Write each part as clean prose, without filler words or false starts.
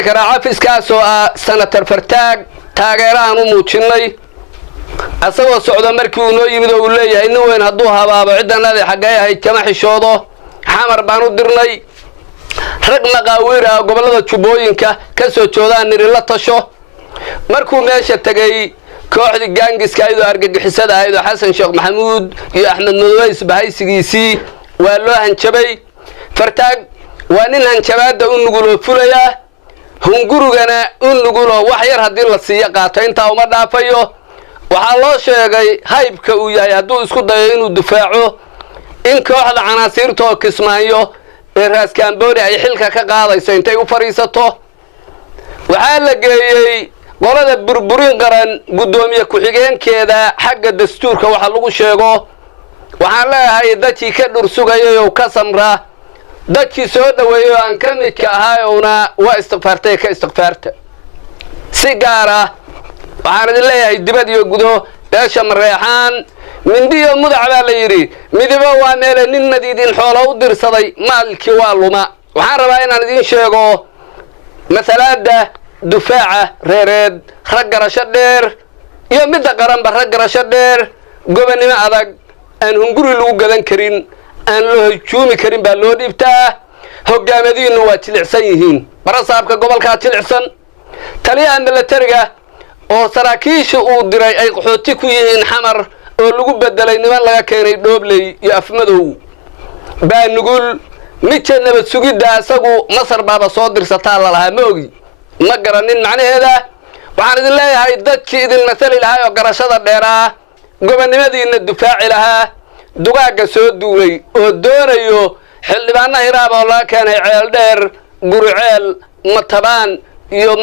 dari karaa cafiskaas oo ah senator Fartaag taageeraan u muujinay asagoo socdo markii uu noo yimid oo uu leeyahay nin weyn hadduu habaabo ciidanada xagay ahayd kama xishoodo xamar baan u dirnay rag maqaawiir ah gobolada Jubbooyinka ka soo joodaan niri la tasho markuu meesha tagay kooxdi gaangiska ayuu argagixisada ahayd Xasan Sheekh Maxamuud iyo Axmed Madow isbahaysigiisii waa loo hanjabay Fartaag waa nin hanjabaada u nugulo fulaya hungurugana u nugulo wax yar hadii la siiyo qaato inta uma dhaafayo waxa loo sheegay haybka uu yahay hadduu isku dayo inuu difaaco in kooxda canaasiirta oo Kismaayo ee Raas Kaambooni ay xilka ka qaadayso intay u fariisato waxa la geeyay qolada burburin qaran gudoomiye ku-xigeenkeeda xagga dastuurka waxa lagu sheego waxaan leeyahay dadkii ka dhursugayay oo ka samra dadkii soo dhaweeyay aan ka midka ahaayowna waa istighfaartay ka istighfaarta si gaar ah waxaan idin leeyahay dibad iyo gudo beesha Mareexaan mindiyo mudac baa la yiri midiba waa meel nin nadiidin xoolo u dirsaday maalkii waa luma waxaan rabaa inaan idin sheego mas'alada difaaca reereed rag garasho dheer iyo mid qaran ba rag garasho dheer gobonimo adag aan hunguri lagu gadan karin aan loo hujumi karin baa loo dhibtaa hogaamadiinu waa jilicsan yihiin barasaabka gobolka jilicsan taliyaha militariga oo saraakiisha uu diray ay qaxooti ku yihiin xamar oo lagu bedelay niman laga keenay Dhoobley iyo Afmadow baa nugul mid nabad sugidda asagu Masar baaba soo dirsataa la lahaa ma ogi ma garanin macnaheeda waxaan idin leeyahay dadkii idin mas'ali lahaa oo garashada dheeraa gobonimadiina difaaci lahaa dugaaga soo duulay oo doonayo xildhibaanaha Hiraab oo la keenay ceel dheer Gurceel Matabaan iyo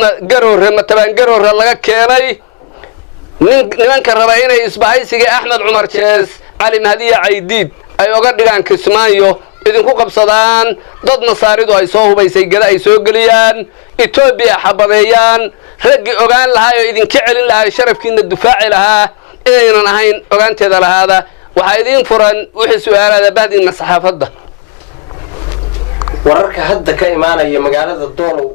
Matabaan garoore laga keenay nimanka raba inay isbahaysiga Axmed Cumar Jees Ali Mahdi Caydiid ay uga dhigaan Kismaayo idinku qabsadaan dad masaaridu ay soo hubaysay gada ay soo galiyaan Ethiopia xabadeeyaan raggi ogaan lahaa oo idinka celin lahaa sharafkiina difaaci lahaa inaynan ahayn ogaanteeda lahaada waxa idin furan wixii su'aalaha baadina saxaafadda wararka hadda ka imaanaya magaalada Doolow